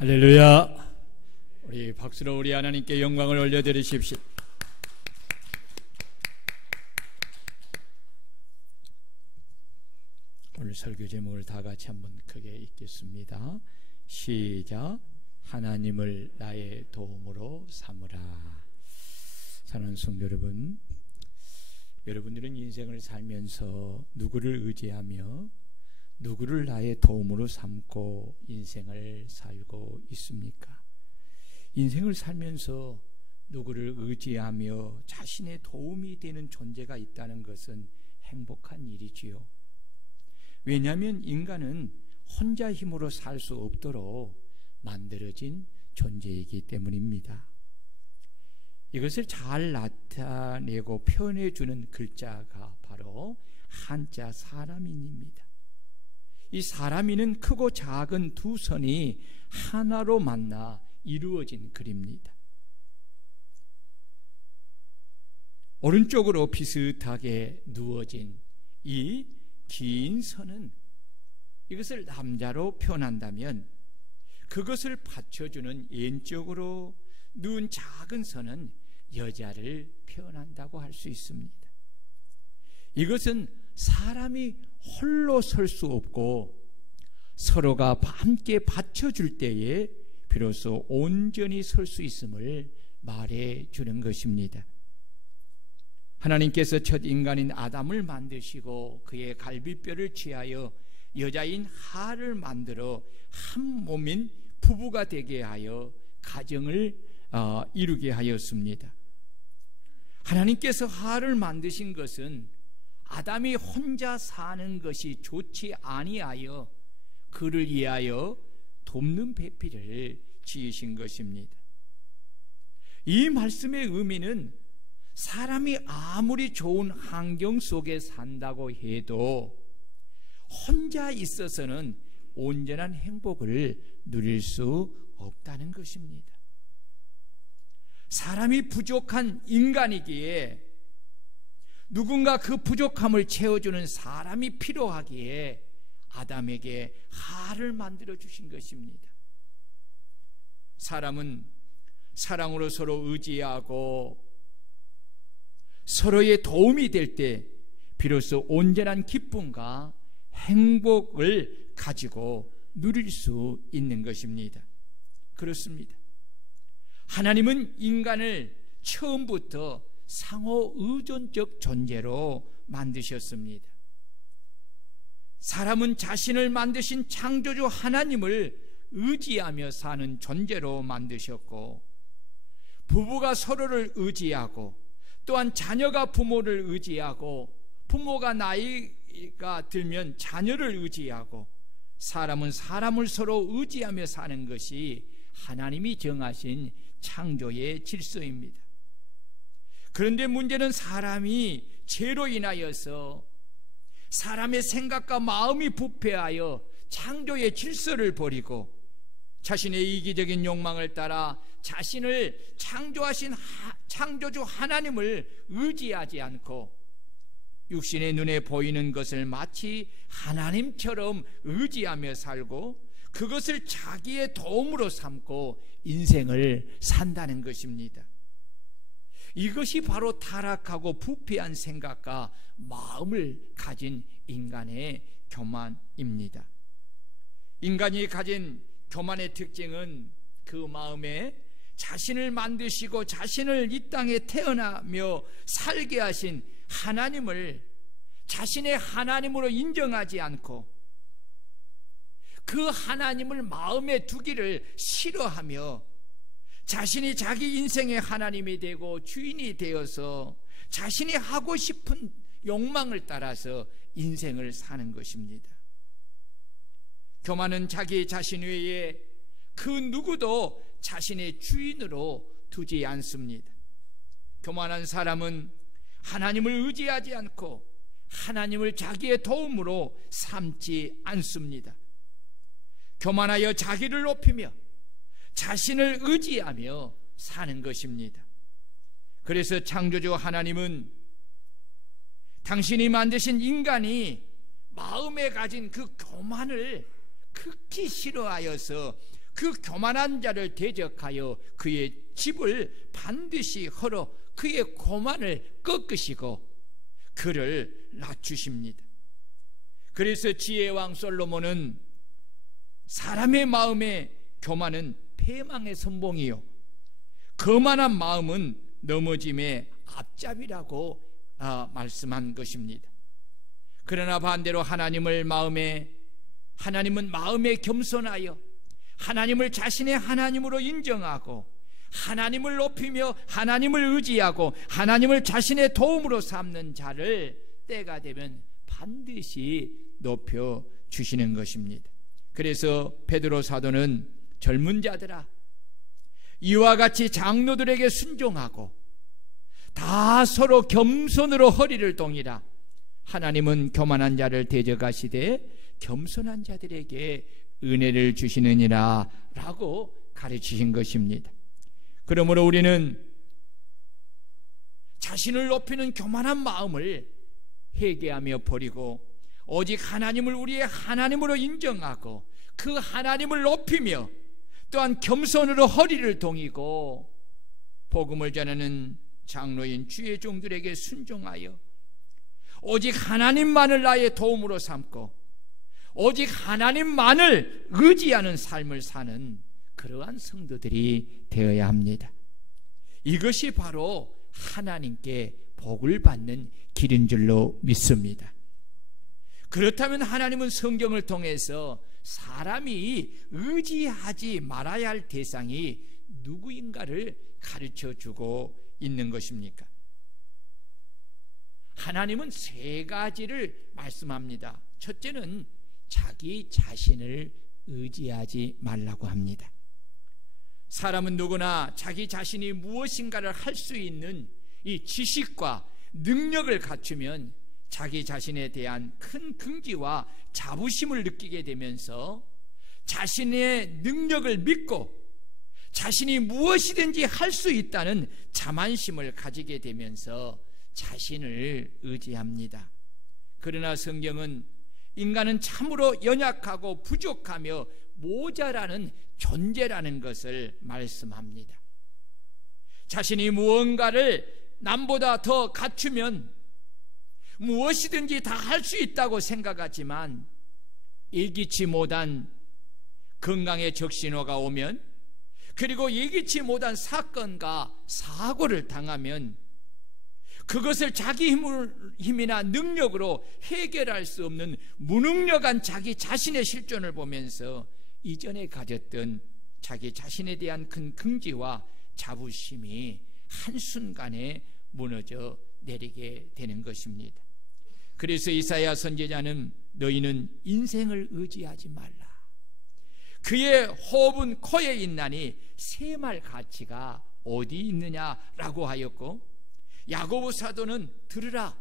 할렐루야. 우리 박수로 우리 하나님께 영광을 올려드리십시오. 오늘 설교 제목을 다 같이 한번 크게 읽겠습니다. 시작. 하나님을 나의 도움으로 삼으라. 사랑하는 성도 여러분, 여러분들은 인생을 살면서 누구를 의지하며 누구를 나의 도움으로 삼고 인생을 살고 있습니까? 인생을 살면서 누구를 의지하며 자신의 도움이 되는 존재가 있다는 것은 행복한 일이지요. 왜냐하면 인간은 혼자 힘으로 살 수 없도록 만들어진 존재이기 때문입니다. 이것을 잘 나타내고 표현해주는 글자가 바로 한자 사람인입니다. 이 사람이는 크고 작은 두 선이 하나로 만나 이루어진 글입니다. 오른쪽으로 비슷하게 누워진 이 긴 선은 이것을 남자로 표현한다면, 그것을 받쳐주는 왼쪽으로 누운 작은 선은 여자를 표현한다고 할 수 있습니다. 이것은 사람이 홀로 설 수 없고 서로가 함께 받쳐줄 때에 비로소 온전히 설 수 있음을 말해주는 것입니다. 하나님께서 첫 인간인 아담을 만드시고 그의 갈비뼈를 취하여 여자인 하를 만들어 한 몸인 부부가 되게 하여 가정을 이루게 하였습니다. 하나님께서 하를 만드신 것은 아담이 혼자 사는 것이 좋지 아니하여 그를 위하여 돕는 배필을 지으신 것입니다. 이 말씀의 의미는 사람이 아무리 좋은 환경 속에 산다고 해도 혼자 있어서는 온전한 행복을 누릴 수 없다는 것입니다. 사람이 부족한 인간이기에 누군가 그 부족함을 채워주는 사람이 필요하기에 아담에게 하를 만들어 주신 것입니다. 사람은 사랑으로 서로 의지하고 서로의 도움이 될 때 비로소 온전한 기쁨과 행복을 가지고 누릴 수 있는 것입니다. 그렇습니다. 하나님은 인간을 처음부터 상호 의존적 존재로 만드셨습니다. 사람은 자신을 만드신 창조주 하나님을 의지하며 사는 존재로 만드셨고, 부부가 서로를 의지하고, 또한 자녀가 부모를 의지하고, 부모가 나이가 들면 자녀를 의지하고, 사람은 사람을 서로 의지하며 사는 것이 하나님이 정하신 창조의 질서입니다. 그런데 문제는 사람이 죄로 인하여서 사람의 생각과 마음이 부패하여 창조의 질서를 버리고 자신의 이기적인 욕망을 따라 자신을 창조하신 창조주 하나님을 의지하지 않고 육신의 눈에 보이는 것을 마치 하나님처럼 의지하며 살고 그것을 자기의 도움으로 삼고 인생을 산다는 것입니다. 이것이 바로 타락하고 부패한 생각과 마음을 가진 인간의 교만입니다. 인간이 가진 교만의 특징은 그 마음에 자신을 만드시고 자신을 이 땅에 태어나며 살게 하신 하나님을 자신의 하나님으로 인정하지 않고 그 하나님을 마음에 두기를 싫어하며 자신이 자기 인생의 하나님이 되고 주인이 되어서 자신이 하고 싶은 욕망을 따라서 인생을 사는 것입니다. 교만은 자기 자신 외에 그 누구도 자신의 주인으로 두지 않습니다. 교만한 사람은 하나님을 의지하지 않고 하나님을 자기의 도움으로 삼지 않습니다. 교만하여 자기를 높이며 자신을 의지하며 사는 것입니다. 그래서 창조주 하나님은 당신이 만드신 인간이 마음에 가진 그 교만을 극히 싫어하여서 그 교만한 자를 대적하여 그의 집을 반드시 헐어 그의 고만을 꺾으시고 그를 낮추십니다. 그래서 지혜왕 솔로몬은 사람의 마음에 교만은 패망의 선봉이요 거만한 마음은 넘어짐의 앞잡이라고 말씀한 것입니다. 그러나 반대로 하나님은 마음에 겸손하여 하나님을 자신의 하나님으로 인정하고 하나님을 높이며 하나님을 의지하고 하나님을 자신의 도움으로 삼는 자를 때가 되면 반드시 높여 주시는 것입니다. 그래서 베드로 사도는 젊은 자들아 이와 같이 장로들에게 순종하고 다 서로 겸손으로 허리를 동이라. 하나님은 교만한 자를 대적하시되 겸손한 자들에게 은혜를 주시느니라 라고 가르치신 것입니다. 그러므로 우리는 자신을 높이는 교만한 마음을 회개하며 버리고 오직 하나님을 우리의 하나님으로 인정하고 그 하나님을 높이며 또한 겸손으로 허리를 동이고 복음을 전하는 장로인 주의 종들에게 순종하여 오직 하나님만을 나의 도움으로 삼고 오직 하나님만을 의지하는 삶을 사는 그러한 성도들이 되어야 합니다. 이것이 바로 하나님께 복을 받는 길인 줄로 믿습니다. 그렇다면 하나님은 성경을 통해서 사람이 의지하지 말아야 할 대상이 누구인가를 가르쳐주고 있는 것입니까? 하나님은 세 가지를 말씀합니다. 첫째는 자기 자신을 의지하지 말라고 합니다. 사람은 누구나 자기 자신이 무엇인가를 할 수 있는 이 지식과 능력을 갖추면 자기 자신에 대한 큰 긍지와 자부심을 느끼게 되면서 자신의 능력을 믿고 자신이 무엇이든지 할 수 있다는 자만심을 가지게 되면서 자신을 의지합니다. 그러나 성경은 인간은 참으로 연약하고 부족하며 모자라는 존재라는 것을 말씀합니다. 자신이 무언가를 남보다 더 갖추면 무엇이든지 다 할 수 있다고 생각하지만 예기치 못한 건강의 적신호가 오면 그리고 예기치 못한 사건과 사고를 당하면 그것을 자기 힘이나 능력으로 해결할 수 없는 무능력한 자기 자신의 실존을 보면서 이전에 가졌던 자기 자신에 대한 큰 긍지와 자부심이 한순간에 무너져 내리게 되는 것입니다. 그래서 이사야 선지자는 너희는 인생을 의지하지 말라. 그의 호흡은 코에 있나니 새말 가치가 어디 있느냐라고 하였고, 야고보 사도는 들으라.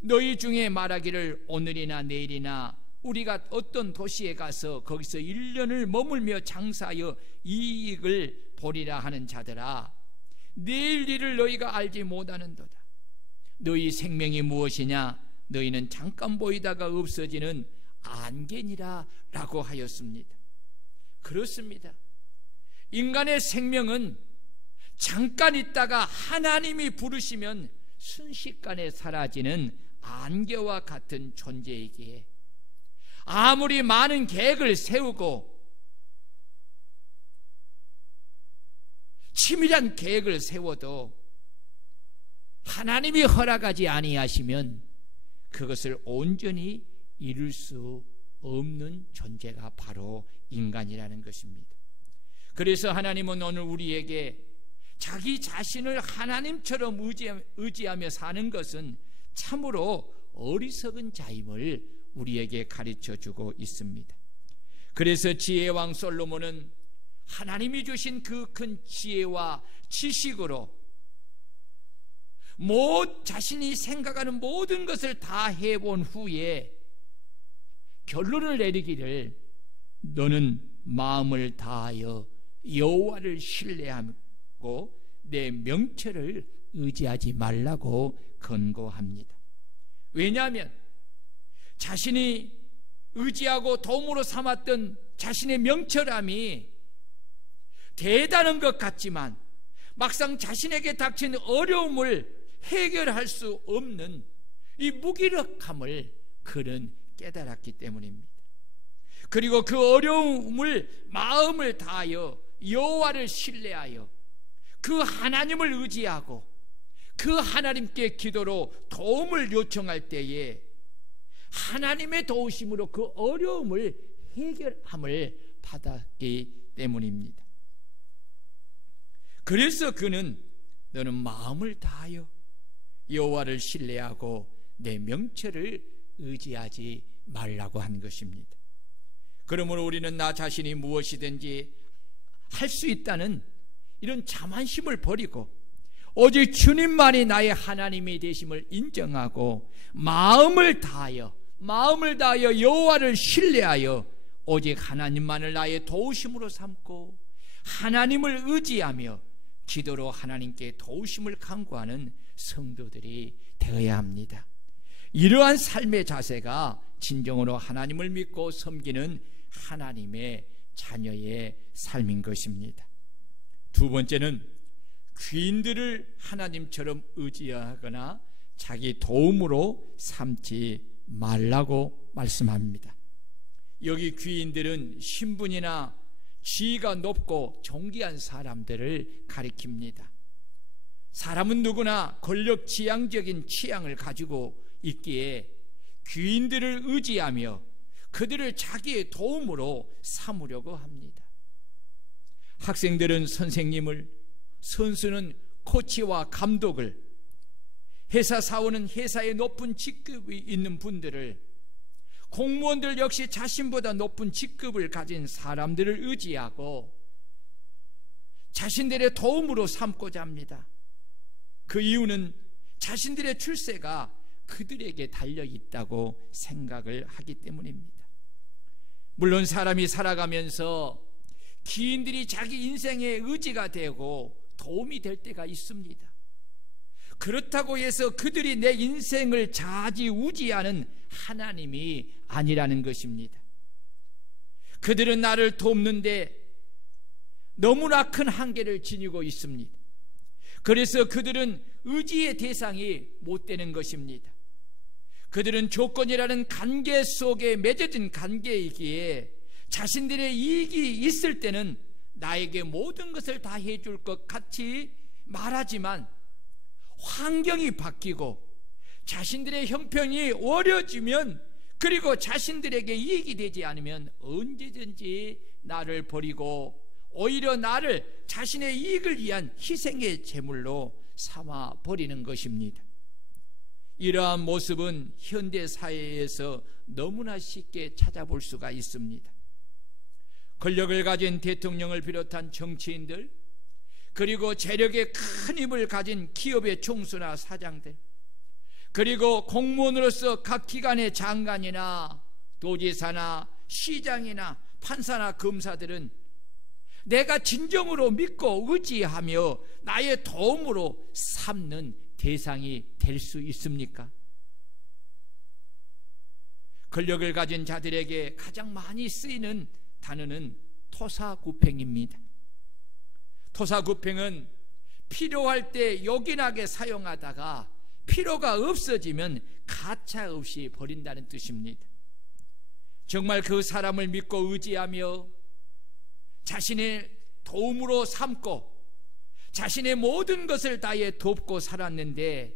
너희 중에 말하기를 오늘이나 내일이나 우리가 어떤 도시에 가서 거기서 1년을 머물며 장사하여 이익을 보리라 하는 자들아, 내일 일을 너희가 알지 못하는도다. 너희 생명이 무엇이냐? 너희는 잠깐 보이다가 없어지는 안개니라 라고 하였습니다. 그렇습니다. 인간의 생명은 잠깐 있다가 하나님이 부르시면 순식간에 사라지는 안개와 같은 존재이기에 아무리 많은 계획을 세우고 치밀한 계획을 세워도 하나님이 허락하지 아니하시면 그것을 온전히 이룰 수 없는 존재가 바로 인간이라는 것입니다. 그래서 하나님은 오늘 우리에게 자기 자신을 하나님처럼 의지하며 사는 것은 참으로 어리석은 자임을 우리에게 가르쳐주고 있습니다. 그래서 지혜왕 솔로몬은 하나님이 주신 그 큰 지혜와 지식으로 자신이 생각하는 모든 것을 다 해본 후에 결론을 내리기를 너는 마음을 다하여 여호와를 신뢰하고 내 명철을 의지하지 말라고 권고합니다. 왜냐하면 자신이 의지하고 도움으로 삼았던 자신의 명철함이 대단한 것 같지만 막상 자신에게 닥친 어려움을 해결할 수 없는 이 무기력함을 그는 깨달았기 때문입니다. 그리고 그 어려움을 마음을 다하여 여호와를 신뢰하여 그 하나님을 의지하고 그 하나님께 기도로 도움을 요청할 때에 하나님의 도우심으로 그 어려움을 해결함을 받았기 때문입니다. 그래서 그는 너는 마음을 다하여 여호와를 신뢰하고 내 명철을 의지하지 말라고 한 것입니다. 그러므로 우리는 나 자신이 무엇이든지 할 수 있다는 이런 자만심을 버리고 오직 주님만이 나의 하나님이 되심을 인정하고 마음을 다하여 여호와를 신뢰하여 오직 하나님만을 나의 도우심으로 삼고 하나님을 의지하며 기도로 하나님께 도우심을 간구하는 성도들이 되어야 합니다. 이러한 삶의 자세가 진정으로 하나님을 믿고 섬기는 하나님의 자녀의 삶인 것입니다. 두 번째는 귀인들을 하나님처럼 의지하거나 자기 도움으로 삼지 말라고 말씀합니다. 여기 귀인들은 신분이나 지위가 높고 존귀한 사람들을 가리킵니다. 사람은 누구나 권력 지향적인 취향을 가지고 있기에 귀인들을 의지하며 그들을 자기의 도움으로 삼으려고 합니다. 학생들은 선생님을, 선수는 코치와 감독을, 회사 사원은 회사에 높은 직급이 있는 분들을, 공무원들 역시 자신보다 높은 직급을 가진 사람들을 의지하고 자신들의 도움으로 삼고자 합니다. 그 이유는 자신들의 출세가 그들에게 달려있다고 생각을 하기 때문입니다. 물론 사람이 살아가면서 기인들이 자기 인생의 의지가 되고 도움이 될 때가 있습니다. 그렇다고 해서 그들이 내 인생을 좌지우지하는 하나님이 아니라는 것입니다. 그들은 나를 돕는데 너무나 큰 한계를 지니고 있습니다. 그래서 그들은 의지의 대상이 못 되는 것입니다. 그들은 조건이라는 관계 속에 맺어진 관계이기에 자신들의 이익이 있을 때는 나에게 모든 것을 다 해줄 것 같이 말하지만 환경이 바뀌고 자신들의 형편이 어려지면 그리고 자신들에게 이익이 되지 않으면 언제든지 나를 버리고 오히려 나를 자신의 이익을 위한 희생의 제물로 삼아 버리는 것입니다. 이러한 모습은 현대 사회에서 너무나 쉽게 찾아볼 수가 있습니다. 권력을 가진 대통령을 비롯한 정치인들, 그리고 재력의 큰 힘을 가진 기업의 총수나 사장들, 그리고 공무원으로서 각 기관의 장관이나 도지사나 시장이나 판사나 검사들은 내가 진정으로 믿고 의지하며 나의 도움으로 삼는 대상이 될 수 있습니까? 권력을 가진 자들에게 가장 많이 쓰이는 단어는 토사구팽입니다. 토사구팽은 필요할 때 요긴하게 사용하다가 필요가 없어지면 가차없이 버린다는 뜻입니다. 정말 그 사람을 믿고 의지하며 자신의 도움으로 삼고 자신의 모든 것을 다해 돕고 살았는데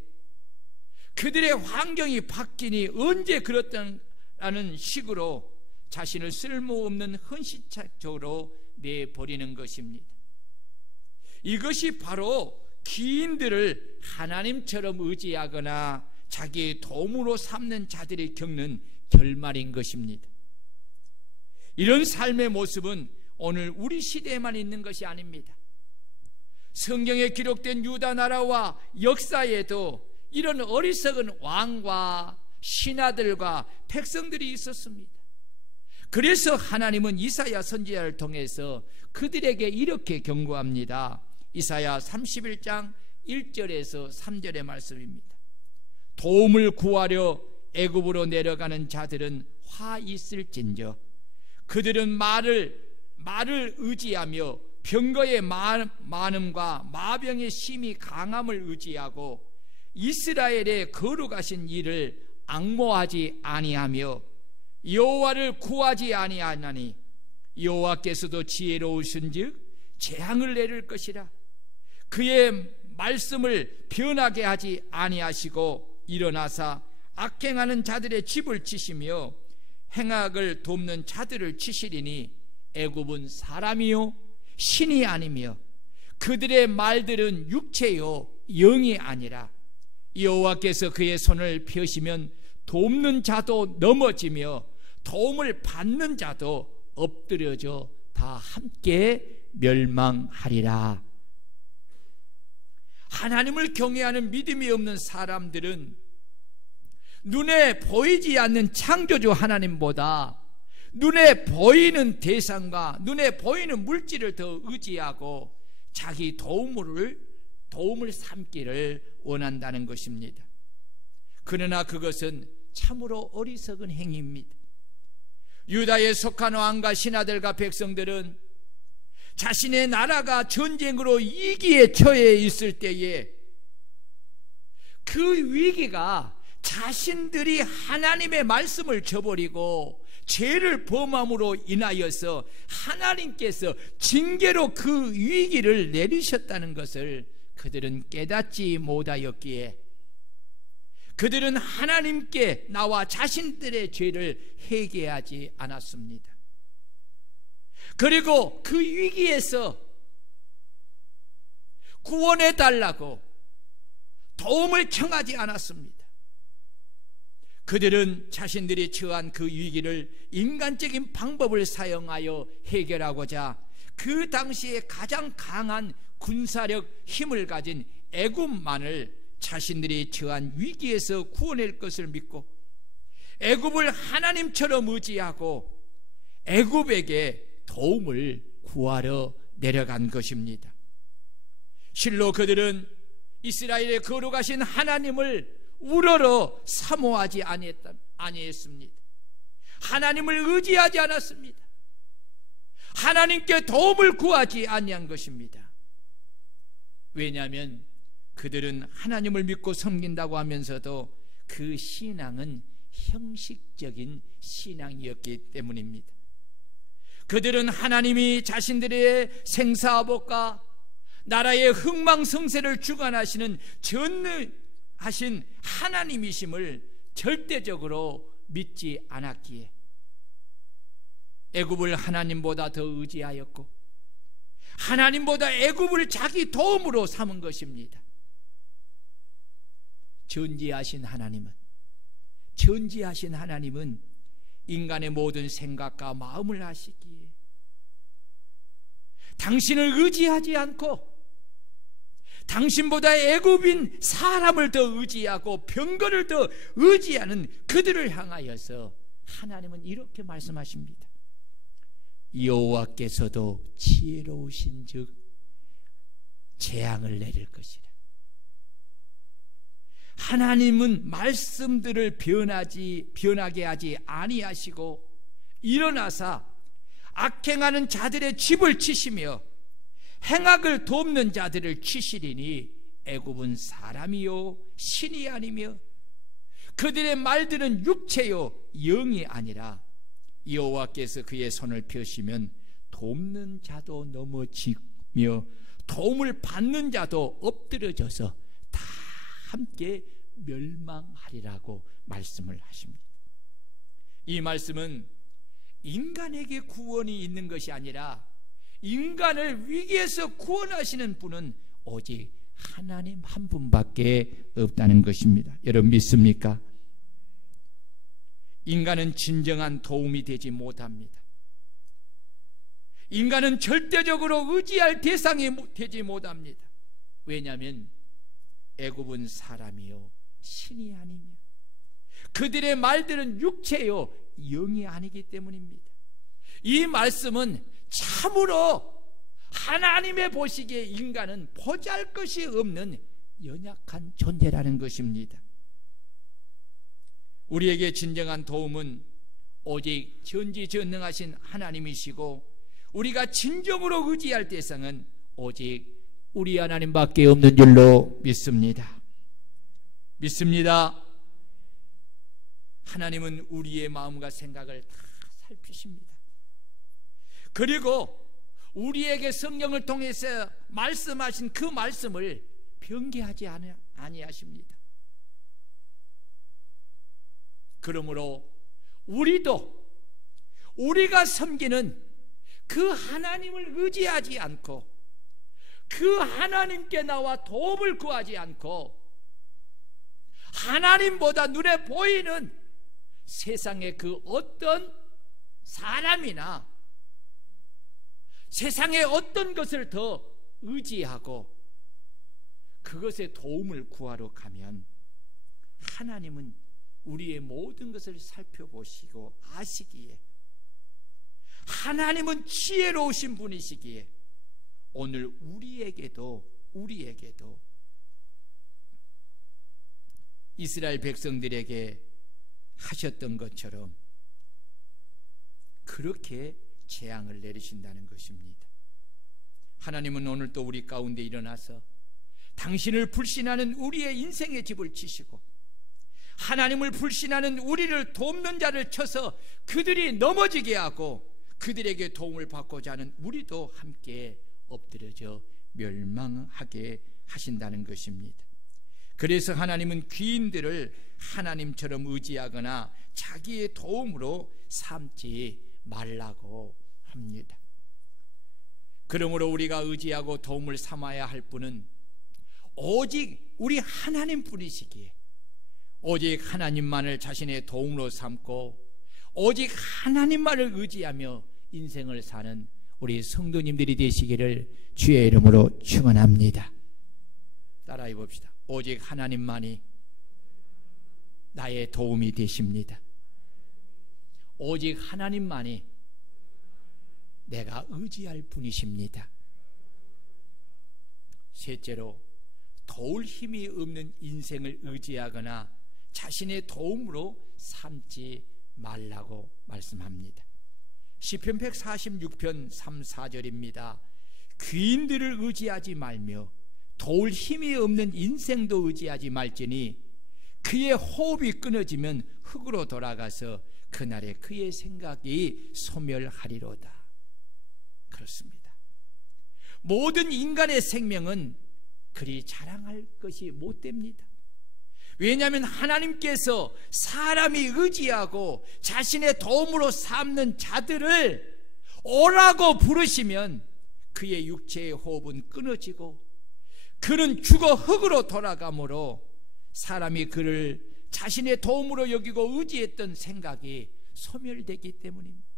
그들의 환경이 바뀌니 언제 그렇다는 식으로 자신을 쓸모없는 헌신짝으로 내버리는 것입니다. 이것이 바로 기인들을 하나님처럼 의지하거나 자기의 도움으로 삼는 자들이 겪는 결말인 것입니다. 이런 삶의 모습은 오늘 우리 시대에만 있는 것이 아닙니다. 성경에 기록된 유다 나라와 역사에도 이런 어리석은 왕과 신하들과 백성들이 있었습니다. 그래서 하나님은 이사야 선지자를 통해서 그들에게 이렇게 경고합니다. 이사야 31장 1절에서 3절의 말씀입니다. 도움을 구하려 애굽으로 내려가는 자들은 화 있을진저 그들은 말을 의지하며 병거의 많음과 마병의 심히 강함을 의지하고 이스라엘의 거룩하신 이를 앙모하지 아니하며 여호와를 구하지 아니하나니 여호와께서도 지혜로우신즉 재앙을 내릴 것이라. 그의 말씀을 변하게 하지 아니하시고 일어나사 악행하는 자들의 집을 치시며 행악을 돕는 자들을 치시리니 애굽은 사람이요 신이 아니며 그들의 말들은 육체요 영이 아니라 여호와께서 그의 손을 펴시면 돕는 자도 넘어지며 도움을 받는 자도 엎드려져 다 함께 멸망하리라. 하나님을 경외하는 믿음이 없는 사람들은 눈에 보이지 않는 창조주 하나님보다 눈에 보이는 대상과 눈에 보이는 물질을 더 의지하고 자기 도움을 삼기를 원한다는 것입니다. 그러나 그것은 참으로 어리석은 행위입니다. 유다에 속한 왕과 신하들과 백성들은 자신의 나라가 전쟁으로 위기에 처해 있을 때에 그 위기가 자신들이 하나님의 말씀을 저버리고 죄를 범함으로 인하여서 하나님께서 징계로 그 위기를 내리셨다는 것을 그들은 깨닫지 못하였기에 그들은 하나님께 나와 자신들의 죄를 회개하지 않았습니다. 그리고 그 위기에서 구원해 달라고 도움을 청하지 않았습니다. 그들은 자신들이 처한 그 위기를 인간적인 방법을 사용하여 해결하고자 그 당시에 가장 강한 군사력 힘을 가진 애굽만을 자신들이 처한 위기에서 구원할 것을 믿고 애굽을 하나님처럼 의지하고 애굽에게 도움을 구하러 내려간 것입니다. 실로 그들은 이스라엘의 거룩하신 하나님을 우러러 사모하지 아니했습니다. 하나님을 의지하지 않았습니다. 하나님께 도움을 구하지 아니한 것입니다. 왜냐하면 그들은 하나님을 믿고 섬긴다고 하면서도 그 신앙은 형식적인 신앙이었기 때문입니다. 그들은 하나님이 자신들의 생사복과 나라의 흥망성쇠를 주관하시는 전능하신 하나님이심을 절대적으로 믿지 않았기에 애굽을 하나님보다 더 의지하였고 하나님보다 애굽을 자기 도움으로 삼은 것입니다. 전지하신 하나님은 인간의 모든 생각과 마음을 아시기에 당신을 의지하지 않고 당신보다 애굽인 사람을 더 의지하고 병거를 더 의지하는 그들을 향하여서 하나님은 이렇게 말씀하십니다. 여호와께서도 지혜로우신 즉 재앙을 내릴 것이라. 하나님은 말씀들을 변하게 하지 아니하시고 일어나사 악행하는 자들의 집을 치시며 행악을 돕는 자들을 치시리니 애굽은 사람이요 신이 아니며 그들의 말들은 육체요 영이 아니라 여호와께서 그의 손을 펴시면 돕는 자도 넘어지며 도움을 받는 자도 엎드려져서 다 함께 멸망하리라고 말씀을 하십니다. 이 말씀은 인간에게 구원이 있는 것이 아니라 인간을 위기에서 구원하시는 분은 오직 하나님 한 분밖에 없다는 것입니다. 여러분 믿습니까? 인간은 진정한 도움이 되지 못합니다. 인간은 절대적으로 의지할 대상이 되지 못합니다. 왜냐하면 애굽은 사람이요 신이 아니며 그들의 말들은 육체요 영이 아니기 때문입니다. 이 말씀은 참으로 하나님의 보시기에 인간은 보잘것이 없는 연약한 존재라는 것입니다. 우리에게 진정한 도움은 오직 전지전능하신 하나님이시고 우리가 진정으로 의지할 대상은 오직 우리 하나님밖에 없는 줄로 믿습니다. 믿습니다. 하나님은 우리의 마음과 생각을 다 살피십니다. 그리고 우리에게 성령을 통해서 말씀하신 그 말씀을 변개하지 아니하십니다. 그러므로 우리가 섬기는 그 하나님을 의지하지 않고 그 하나님께 나와 도움을 구하지 않고 하나님보다 눈에 보이는 세상의 그 어떤 사람이나 세상의 어떤 것을 더 의지하고 그것에 도움을 구하러 가면 하나님은 우리의 모든 것을 살펴보시고 아시기에, 하나님은 지혜로우신 분이시기에 오늘 우리에게도 이스라엘 백성들에게 하셨던 것처럼 그렇게 재앙을 내리신다는 것입니다. 하나님은 오늘 또 우리 가운데 일어나서 당신을 불신하는 우리의 인생의 집을 치시고 하나님을 불신하는 우리를 돕는 자를 쳐서 그들이 넘어지게 하고 그들에게 도움을 받고자 하는 우리도 함께 엎드려져 멸망하게 하신다는 것입니다. 그래서 하나님은 귀인들을 하나님처럼 의지하거나 자기의 도움으로 삼지 말라고 합니다. 그러므로 우리가 의지하고 도움을 삼아야 할 분은 오직 우리 하나님뿐이시기에 오직 하나님만을 자신의 도움으로 삼고 오직 하나님만을 의지하며 인생을 사는 우리 성도님들이 되시기를 주의 이름으로 축원합니다. 따라해 봅시다. 오직 하나님만이 나의 도움이 되십니다. 오직 하나님만이 내가 의지할 분이십니다. 셋째로, 도울 힘이 없는 인생을 의지하거나 자신의 도움으로 삼지 말라고 말씀합니다. 시편 146편 3, 4절입니다. 귀인들을 의지하지 말며 도울 힘이 없는 인생도 의지하지 말지니 그의 호흡이 끊어지면 흙으로 돌아가서 그날에 그의 생각이 소멸하리로다. 그렇습니다. 모든 인간의 생명은 그리 자랑할 것이 못 됩니다. 왜냐하면 하나님께서 사람이 의지하고 자신의 도움으로 삼는 자들을 오라고 부르시면 그의 육체의 호흡은 끊어지고 그는 죽어 흙으로 돌아가므로 사람이 그를 자신의 도움으로 여기고 의지했던 생각이 소멸되기 때문입니다.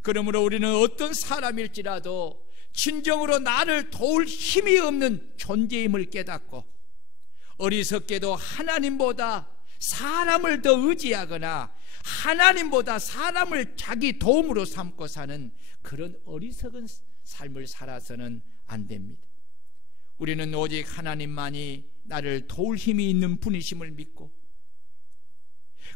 그러므로 우리는 어떤 사람일지라도 진정으로 나를 도울 힘이 없는 존재임을 깨닫고 어리석게도 하나님보다 사람을 더 의지하거나 하나님보다 사람을 자기 도움으로 삼고 사는 그런 어리석은 삶을 살아서는 안 됩니다. 우리는 오직 하나님만이 나를 도울 힘이 있는 분이심을 믿고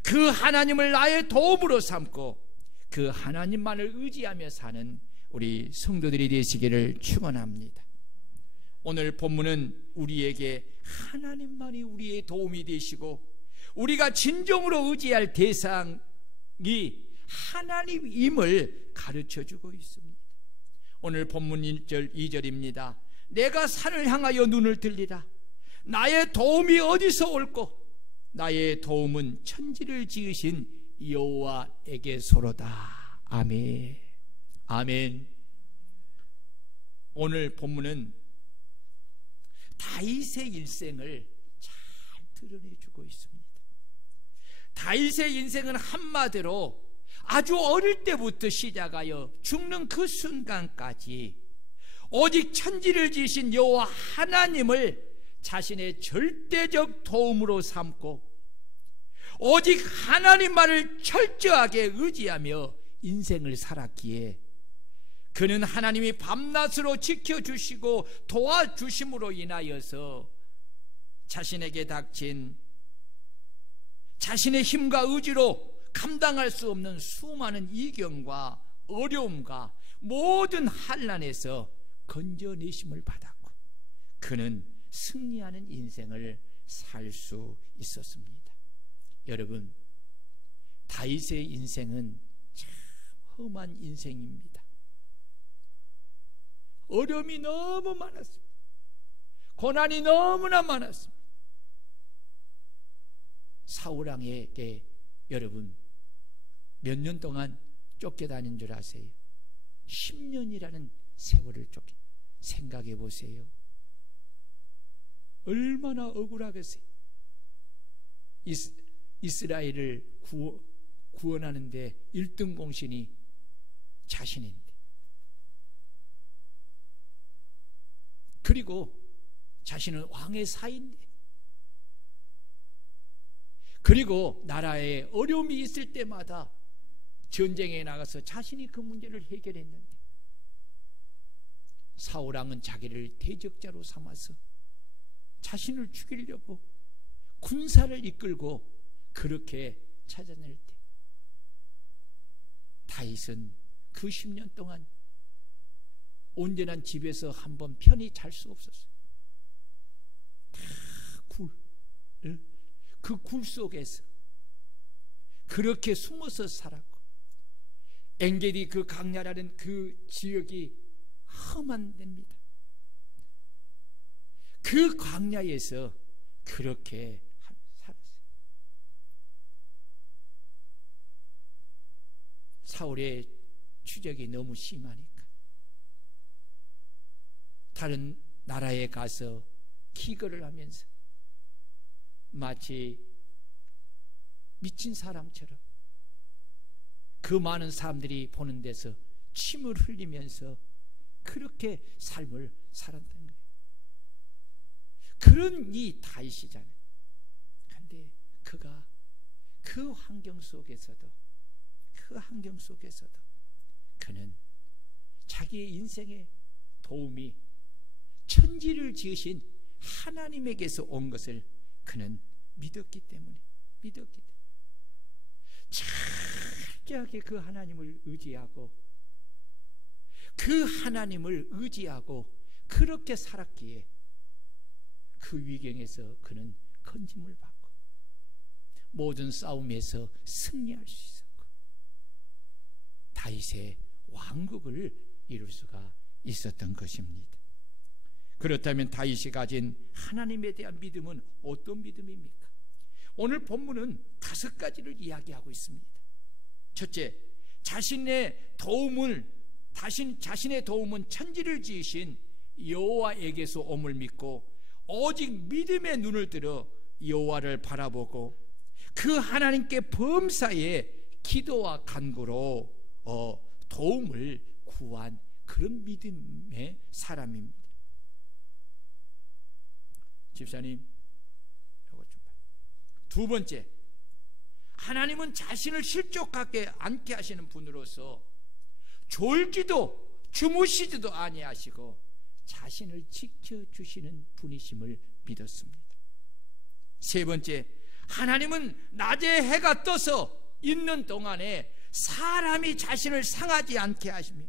그 하나님을 나의 도움으로 삼고 그 하나님만을 의지하며 사는 우리 성도들이 되시기를 축원합니다. 오늘 본문은 우리에게 하나님만이 우리의 도움이 되시고 우리가 진정으로 의지할 대상이 하나님임을 가르쳐주고 있습니다. 오늘 본문 1절 2절입니다. 내가 산을 향하여 눈을 들리라. 나의 도움이 어디서 올꼬? 나의 도움은 천지를 지으신 여호와에게서로다. 아멘. 아멘. 오늘 본문은 다윗의 일생을 잘 드러내주고 있습니다. 다윗의 인생은 한마디로 아주 어릴 때부터 시작하여 죽는 그 순간까지 오직 천지를 지으신 여호와 하나님을 자신의 절대적 도움으로 삼고 오직 하나님만을 철저하게 의지하며 인생을 살았기에 그는 하나님이 밤낮으로 지켜주시고 도와주심으로 인하여서 자신에게 닥친 자신의 힘과 의지로 감당할 수 없는 수많은 이경과 어려움과 모든 환난에서 건져내심을 받았고 그는 승리하는 인생을 살 수 있었습니다. 여러분, 다윗의 인생은 참 험한 인생입니다. 어려움이 너무 많았습니다. 고난이 너무나 많았습니다. 사울왕에게 여러분 몇 년 동안 쫓겨다닌 줄 아세요? 10년이라는 세월을 생각해 보세요. 얼마나 억울하겠어요. 이스라엘을 구원하는데 1등 공신이 자신인데, 그리고 자신은 왕의 사인데, 그리고 나라에 어려움이 있을 때마다 전쟁에 나가서 자신이 그 문제를 해결했는데, 사울왕은 자기를 대적자로 삼아서 자신을 죽이려고 군사를 이끌고 그렇게 찾아낼 때, 다윗은 그 10년 동안 온전한 집에서 한번 편히 잘 수 없었어요. 다 그 굴 속에서 그렇게 숨어서 살았고, 엔게디 그 강야라는 그 지역이 험한 데입니다. 그 광야에서 그렇게 살았어요. 사울의 추적이 너무 심하니까 다른 나라에 가서 기거를 하면서 마치 미친 사람처럼 그 많은 사람들이 보는 데서 침을 흘리면서 그렇게 삶을 살았던 거예요. 그런 이 다윗이잖아요. 그런데 그가 그 환경 속에서도 그는 자기의 인생의 도움이 천지를 지으신 하나님에게서 온 것을 그는 믿었기 때문에 철저하게 그 하나님을 의지하고 그렇게 살았기에 그 위경에서 그는 건짐을 받고 모든 싸움에서 승리할 수 있었고 다윗의 왕국을 이룰 수가 있었던 것입니다. 그렇다면 다윗이 가진 하나님에 대한 믿음은 어떤 믿음입니까? 오늘 본문은 5가지를 이야기하고 있습니다. 첫째, 자신의 도움은 천지를 지으신 여호와에게서 옴을 믿고 오직 믿음의 눈을 들어 여호와를 바라보고 그 하나님께 범사에 기도와 간구로 도움을 구한 그런 믿음의 사람입니다. 집사님, 이것 좀 봐요. 두 번째, 하나님은 자신을 실족하게 않게 하시는 분으로서 졸지도 주무시지도 아니하시고 자신을 지켜주시는 분이심을 믿었습니다. 세 번째, 하나님은 낮에 해가 떠서 있는 동안에 사람이 자신을 상하지 않게 하시며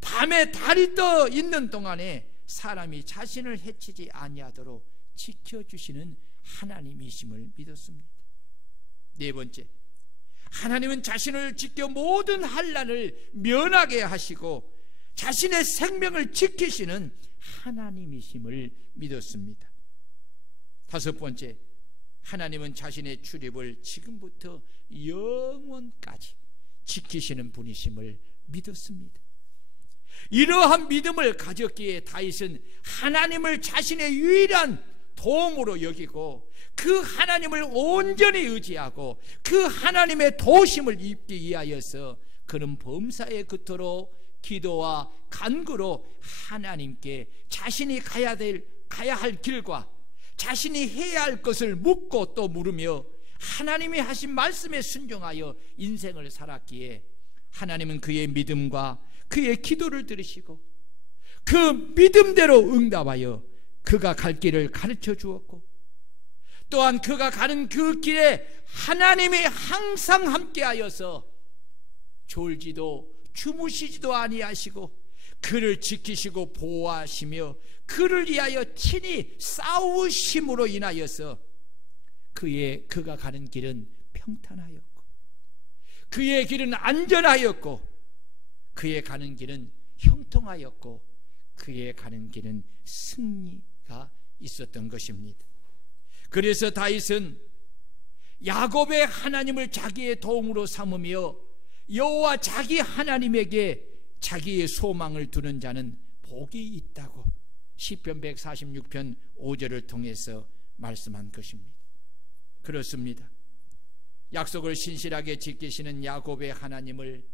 밤에 달이 떠 있는 동안에 사람이 자신을 해치지 아니하도록 지켜주시는 하나님이심을 믿었습니다. 네 번째, 하나님은 자신을 지켜 모든 환난을 면하게 하시고 자신의 생명을 지키시는 하나님이심을 믿었습니다. 다섯 번째, 하나님은 자신의 출입을 지금부터 영원까지 지키시는 분이심을 믿었습니다. 이러한 믿음을 가졌기에 다윗은 하나님을 자신의 유일한 도움으로 여기고 그 하나님을 온전히 의지하고 그 하나님의 도우심을 입기 위하여서 그는 범사에 그토록 기도와 간구로 하나님께 자신이 가야 할 길과 자신이 해야 할 것을 묻고 또 물으며 하나님이 하신 말씀에 순종하여 인생을 살았기에 하나님은 그의 믿음과 그의 기도를 들으시고 그 믿음대로 응답하여 그가 갈 길을 가르쳐 주었고 또한 그가 가는 그 길에 하나님이 항상 함께하여서 졸지도 주무시지도 아니하시고 그를 지키시고 보호하시며 그를 위하여 친히 싸우심으로 인하여서 그가 가는 길은 평탄하였고 그의 길은 안전하였고 그의 가는 길은 형통하였고 그의 가는 길은 승리가 있었던 것입니다. 그래서 다윗은 야곱의 하나님을 자기의 도움으로 삼으며 여호와 자기 하나님에게 자기의 소망을 두는 자는 복이 있다고 시편 146편 5절을 통해서 말씀한 것입니다. 그렇습니다. 약속을 신실하게 지키시는 야곱의 하나님을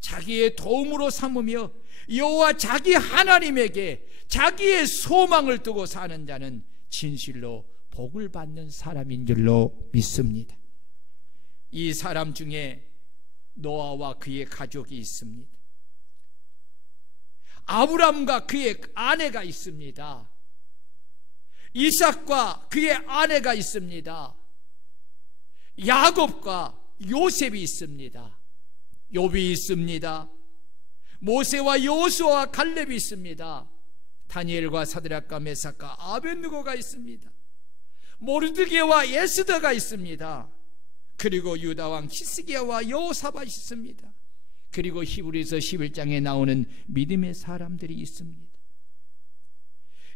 자기의 도움으로 삼으며 여호와 자기 하나님에게 자기의 소망을 두고 사는 자는 진실로 복을 받는 사람인 줄로 믿습니다. 이 사람 중에 노아와 그의 가족이 있습니다. 아브람과 그의 아내가 있습니다. 이삭과 그의 아내가 있습니다. 야곱과 요셉이 있습니다. 욥이 있습니다. 모세와 여호수아와 갈렙이 있습니다. 다니엘과 사드락과 메삭과 아벳느고가 있습니다. 모르드게와 에스더가 있습니다. 그리고 유다왕 히스기야와 여호사밧이 있습니다. 그리고 히브리서 11장에 나오는 믿음의 사람들이 있습니다.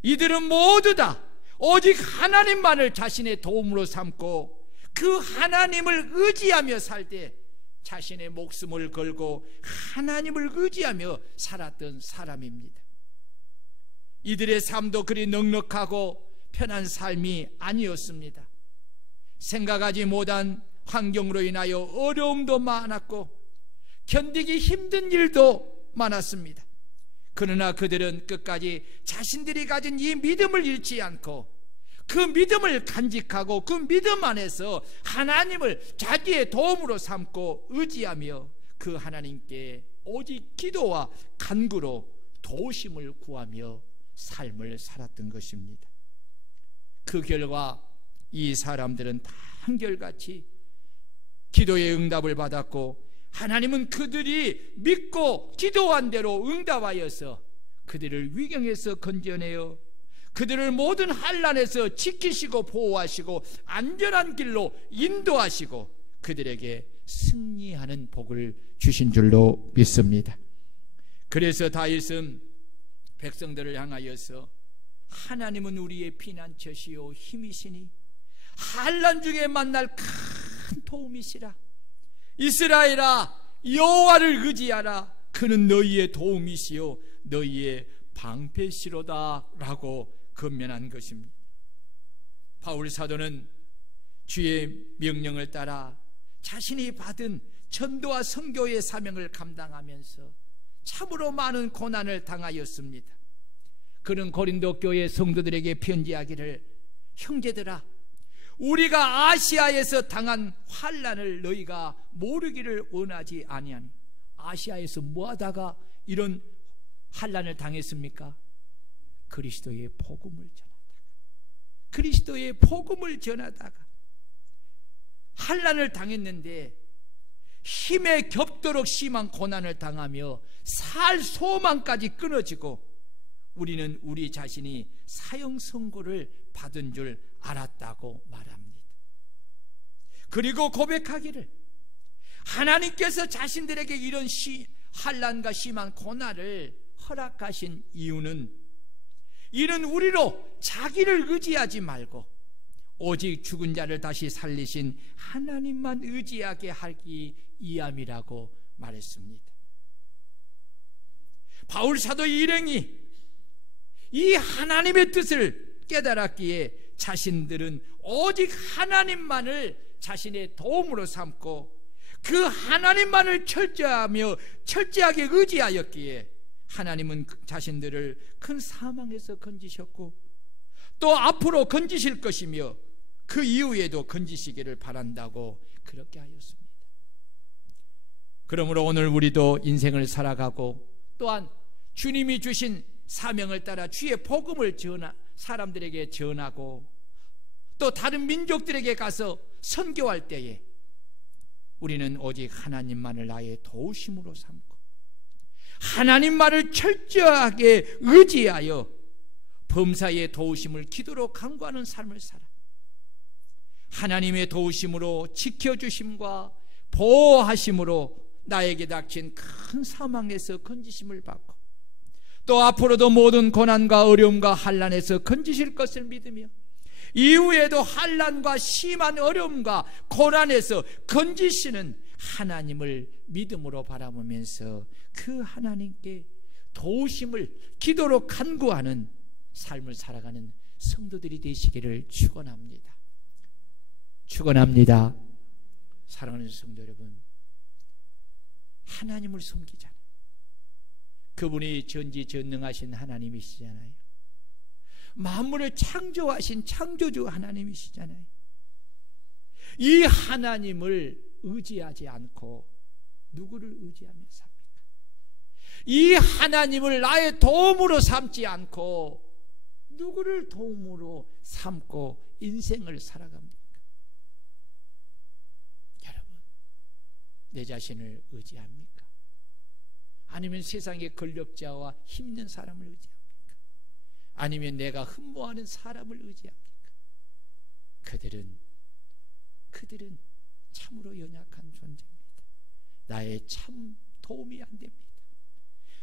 이들은 모두 다 오직 하나님만을 자신의 도움으로 삼고 그 하나님을 의지하며 살 때 자신의 목숨을 걸고 하나님을 의지하며 살았던 사람입니다. 이들의 삶도 그리 넉넉하고 편한 삶이 아니었습니다. 생각하지 못한 환경으로 인하여 어려움도 많았고 견디기 힘든 일도 많았습니다. 그러나 그들은 끝까지 자신들이 가진 이 믿음을 잃지 않고 그 믿음을 간직하고 그 믿음 안에서 하나님을 자기의 도움으로 삼고 의지하며 그 하나님께 오직 기도와 간구로 도우심을 구하며 삶을 살았던 것입니다. 그 결과 이 사람들은 다 한결같이 기도의 응답을 받았고 하나님은 그들이 믿고 기도한 대로 응답하여서 그들을 위경에서 건져내어 그들을 모든 환난에서 지키시고 보호하시고 안전한 길로 인도하시고 그들에게 승리하는 복을 주신 줄로 믿습니다. 그래서 다윗은 백성들을 향하여서 하나님은 우리의 피난처시요 힘이시니 환난 중에 만날 큰 도움이시라. 이스라엘아 여호와를 의지하라. 그는 너희의 도움이시요 너희의 방패시로다 라고 건면한 것입니다. 바울 사도는 주의 명령을 따라 자신이 받은 전도와 선교의 사명을 감당하면서 참으로 많은 고난을 당하였습니다. 그는 고린도 교회 성도들에게 편지하기를 형제들아 우리가 아시아에서 당한 환난을 너희가 모르기를 원하지 아니하니. 아시아에서 뭐하다가 이런 환난을 당했습니까? 그리스도의 복음을 전하다가 그리스도의 복음을 전하다가 환난을 당했는데 힘에 겹도록 심한 고난을 당하며 살 소망까지 끊어지고 우리는 우리 자신이 사형 선고를 받은 줄 알았다고 말합니다. 그리고 고백하기를 하나님께서 자신들에게 이런 환난과 심한 고난을 허락하신 이유는 이는 우리로 자기를 의지하지 말고 오직 죽은 자를 다시 살리신 하나님만 의지하게 하기 위함이라고 말했습니다. 바울 사도 일행이 이 하나님의 뜻을 깨달았기에 자신들은 오직 하나님만을 자신의 도움으로 삼고 그 하나님만을 철저하게 의지하였기에 하나님은 자신들을 큰 사망에서 건지셨고 또 앞으로 건지실 것이며 그 이후에도 건지시기를 바란다고 그렇게 하였습니다. 그러므로 오늘 우리도 인생을 살아가고 또한 주님이 주신 사명을 따라 주의 복음을 사람들에게 전하고 또 다른 민족들에게 가서 선교할 때에 우리는 오직 하나님만을 나의 도우심으로 삼고 하나님 말을 철저하게 의지하여 범사의 도우심을 기도로 간구하는 삶을 살아. 하나님의 도우심으로 지켜주심과 보호하심으로 나에게 닥친 큰 사망에서 건지심을 받고, 또 앞으로도 모든 고난과 어려움과 환난에서 건지실 것을 믿으며, 이후에도 환난과 심한 어려움과 고난에서 건지시는 하나님을 믿음으로 바라보면서 그 하나님께 도우심을 기도로 간구하는 삶을 살아가는 성도들이 되시기를 축원합니다. 축원합니다. 사랑하는 성도 여러분, 하나님을 섬기잖아요. 그분이 전지전능하신 하나님이시잖아요. 만물을 창조하신 창조주 하나님이시잖아요. 이 하나님을 의지하지 않고 누구를 의지하며 삽니까? 이 하나님을 나의 도움으로 삼지 않고 누구를 도움으로 삼고 인생을 살아갑니까? 여러분, 내 자신을 의지합니까? 아니면 세상의 권력자와 힘있는 사람을 의지합니까? 아니면 내가 흠모하는 사람을 의지합니까? 그들은 참으로 연약한 존재입니다. 나의 참 도움이 안 됩니다.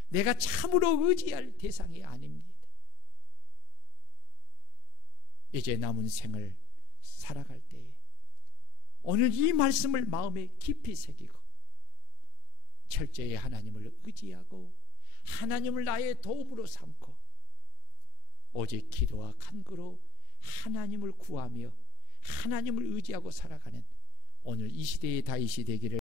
내가 참으로 의지할 대상이 아닙니다. 이제 남은 생을 살아갈 때에 오늘 이 말씀을 마음에 깊이 새기고 철저히 하나님을 의지하고 하나님을 나의 도움으로 삼고 오직 기도와 간구로 하나님을 구하며 하나님을 의지하고 살아가는 오늘 이 시대의 다윗이 되기를